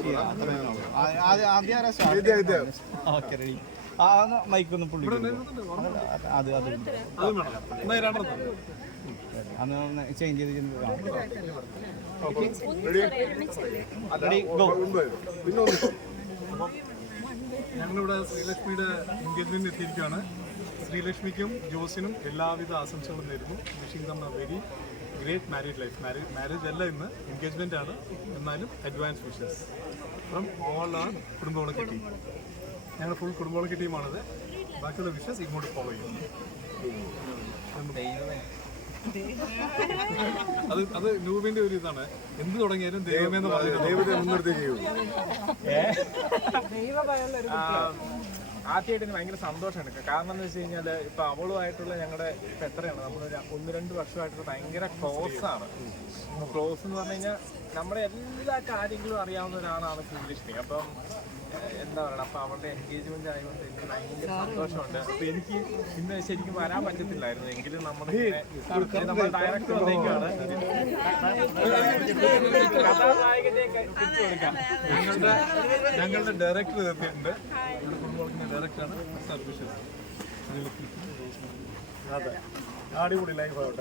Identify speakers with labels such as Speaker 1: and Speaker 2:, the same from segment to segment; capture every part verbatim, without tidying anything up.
Speaker 1: Okay ready. ആ മൈക്കൊന്ന് പുള്ളി അത് അത് അന്ന് ചേഞ്ച് ചെയ്ത്
Speaker 2: ഞങ്ങളിവിടെ ശ്രീലക്ഷ്മിയുടെ എൻഗേജ്മെന്റ് എത്തിയിരിക്കുകയാണ്. ശ്രീലക്ഷ്മിക്കും ജോസിനും എല്ലാവിധ ആശംസകളും നേരുന്നു. Wishing them a very great married life. Marriage marriage അല്ല ഇന്ന്, എൻഗേജ്മെന്റ് ആണ്. എന്നാലും advance wishes from all our Kudumbavilakku team. ഞങ്ങൾ ഫുൾ കുടുംബവിളക്ക് ടീമാണത്. ബാക്കിയുള്ള വിഷസ് ഇങ്ങോട്ട് ഫോളോ ചെയ്യും. അത് അത് നൂബിന്റെ ഒരു ഇതാണ്, എന്ത് തുടങ്ങിയാലും ദൈവമേന്ന് പറഞ്ഞു ദൈവത്തെ മുൻനിർത്തി ചെയ്യും.
Speaker 3: ആദ്യമായിട്ട് ഭയങ്കര സന്തോഷമാണ്. കാരണം എന്ന് വെച്ച് കഴിഞ്ഞാൽ ഇപ്പൊ അവളുമായിട്ടുള്ള ഞങ്ങളുടെ ഇപ്പൊ എത്രയാണ് നമ്മൾ ഒന്ന് രണ്ട് വർഷമായിട്ടുള്ള ഭയങ്കര ക്ലോസ് ആണ്. ക്ലോസ് എന്ന് പറഞ്ഞു കഴിഞ്ഞാൽ നമ്മുടെ എല്ലാ കാര്യങ്ങളും അറിയാവുന്ന ഒരാളാണ് ശ്രീലക്ഷ്മി. അപ്പം എന്താ പറയുക, അപ്പൊ അവളുടെ എൻഗേജ്മെന്റ് ആയതുകൊണ്ട് എനിക്ക് ഭയങ്കര സന്തോഷമുണ്ട്. അപ്പൊ എനിക്ക് ഇന്ന് ശരിക്കും വരാൻ പറ്റത്തില്ലായിരുന്നു, എങ്കിലും നമ്മുടെ നമ്മുടെ ഡയറക്ടർ വന്നേക്കാണ്. കഥാനായകനെയൊക്കെ തിരിച്ചു കൊടുക്കാം.
Speaker 2: ഞങ്ങളുടെ ഞങ്ങളുടെ ഡയറക്ടർ എത്തിയിട്ടുണ്ട്. നമ്മുടെ കുടുംബത്തിന്റെ ഡയറക്ടറാണ് സർവിഷസ്.
Speaker 3: അതെ, അടിപൊളി ലൈഫ് ആവട്ടെ.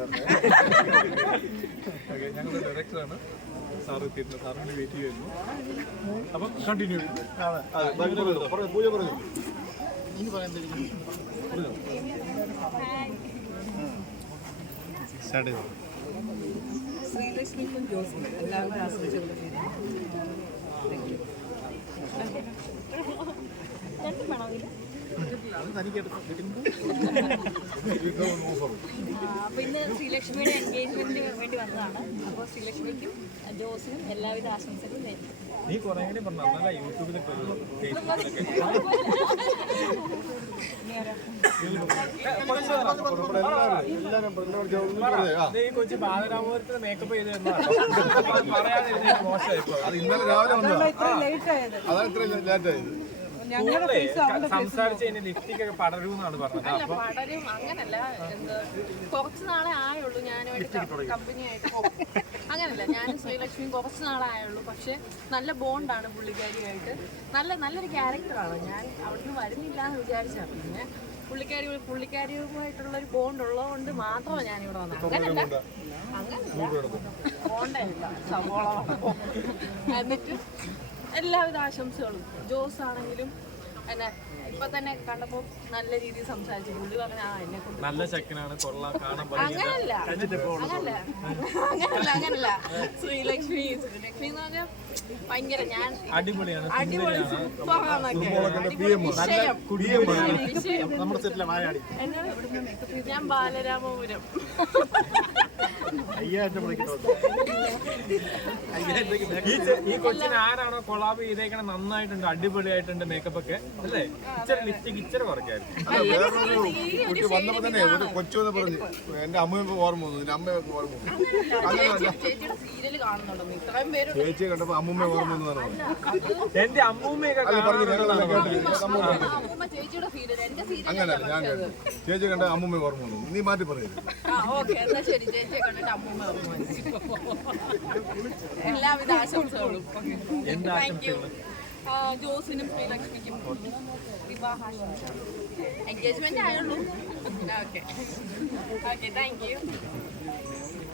Speaker 2: ഓക്കെ, ഞങ്ങളുടെ ഡയറക്ടറാണ് സാർ എത്തിയിട്ടുണ്ട്. സാറിന് വെയിറ്റ് ചെയ്യുന്നു. അപ്പം കണ്ടിന്യൂ.
Speaker 1: പൂജ പറഞ്ഞു.
Speaker 4: ശ്രീലക്ഷ്മിക്കും ജോസിനും എല്ലാവരും ആശ്രയിച്ചുള്ള
Speaker 5: അപ്പൊ ഇന്ന് ശ്രീലക്ഷ്മിയുടെ എൻഗേജ്മെന്റിന് വേണ്ടി വന്നതാണ്. അപ്പോൾ ശ്രീലക്ഷ്മിക്കും ജോസിനും എല്ലാവിധ ആശംസകളും നേരുന്നു.
Speaker 3: നീ കുറെ പറഞ്ഞ യൂട്യൂബിലൊക്കെ കൊച്ചു ബാലരാമപുരത്തിന് മേക്കപ്പ് ചെയ്ത് പറയാതിരുന്ന മോശമായിപ്പോ.
Speaker 2: അത് ഇന്നലെ രാവിലെ വന്നതാണ്.
Speaker 3: സംസാരിച്ച് കഴിഞ്ഞ ലിപ്സ്റ്റിക് പടരും എന്നാണ് പറഞ്ഞത്.
Speaker 5: അല്ല, പടരും അങ്ങനല്ല. കുറച്ച് നാളെ ആയുള്ളൂ ഞാനുമായിട്ട് കമ്പനിയായിട്ട്. അങ്ങനല്ല, ഞാനും ശ്രീലക്ഷ്മിയും കുറച്ച് നാളെ ആയുള്ളൂ. പക്ഷെ നല്ല ബോണ്ടാണ് പുള്ളിക്കാരിയായിട്ട്. നല്ല നല്ലൊരു ക്യാരക്ടറാണ്. ഞാൻ അവിടുന്ന് വരുന്നില്ല എന്ന് വിചാരിച്ചാണ്. പിന്നെ പുള്ളിക്കാരി പുള്ളിക്കാരിയുമായിട്ടുള്ള ഒരു ബോണ്ട് ഉള്ളതുകൊണ്ട് മാത്രമാണ് ഞാനിവിടെ വന്നത്. അങ്ങനല്ല അങ്ങനല്ല ബോണ്ടല്ല സവോള. എന്നിട്ട് എല്ലാവിധ ആശംസകളും. ജോസ് ആണെങ്കിലും എന്നെ ഇപ്പൊ തന്നെ കണ്ടപ്പോ നല്ല രീതിയിൽ സംസാരിച്ചു. പുള്ളി പറഞ്ഞ ആ എന്നെ കൊണ്ട്
Speaker 3: നല്ല ചെക്കനാണ്, കൊള്ളാം, കാണാൻ.
Speaker 5: അങ്ങനല്ല അങ്ങനല്ല അങ്ങനല്ല അങ്ങനല്ല ശ്രീലക്ഷ്മി ശ്രീലക്ഷ്മി എന്ന് പറഞ്ഞാൽ ഭയങ്കര ഞാൻ
Speaker 3: അടിപൊളിയാണ്,
Speaker 5: അടിപൊളി സൂപ്പറാന്നൊക്കെ. ഞാൻ ബാലരാമപുരം.
Speaker 3: ഈ കൊച്ചിന് ആരാണോ കൊളാബ് ചെയ്തേക്കണ നന്നായിട്ടുണ്ട്, അടിപൊളിയായിട്ടുണ്ട് മേക്കപ്പ് ഒക്കെ അല്ലേ. ഇച്ചിരി ലിപ്സ്റ്റിക് ഇച്ചിരി കുറയ്ക്കായിരുന്നു.
Speaker 1: കുട്ടി വന്നപ്പോ തന്നെ ഒരു കൊച്ചു എന്ന് പറഞ്ഞു എന്റെ അമ്മയൊക്കെ ഓർമ്മ വന്നു, അമ്മയൊക്കെ ഓർമ്മ വന്നു.
Speaker 5: സീരിയല് കാണുന്നുണ്ടോ ഇത്രയും പേര്?
Speaker 1: ചേച്ചിയെ കണ്ടപ്പോ അമ്മൂമ്മ ഓർമ്മ വന്നു പറഞ്ഞു.
Speaker 3: എന്റെ അമ്മൂമ്മയൊക്കെ
Speaker 5: അമ്മൂമ്മ ചേച്ചിയുടെ സീരിയൽ എന്റെ സീരിയൽ
Speaker 1: അങ്ങനല്ല, ഞാൻ കണ്ടു. ചേച്ചി കണ്ട അമ്മൂമ്മ ഓർമ്മ വന്നു. നീ മാറ്റി പറയരുത്.
Speaker 5: ഓക്കെ, എന്നാ ശരി. ചേച്ചിയെ കണ്ടിട്ട് അമ്മൂമ്മ ഓർമ്മ വന്നു. എല്ലാവിധ ആശംസകളും. Thank you. ജോസിനും ശ്രീലക്ഷ്മിക്കും വിവാഹാശംസകൾ. എൻഗേജ്മെന്റ് ആയുള്ളൂ. Okay okay, thank U.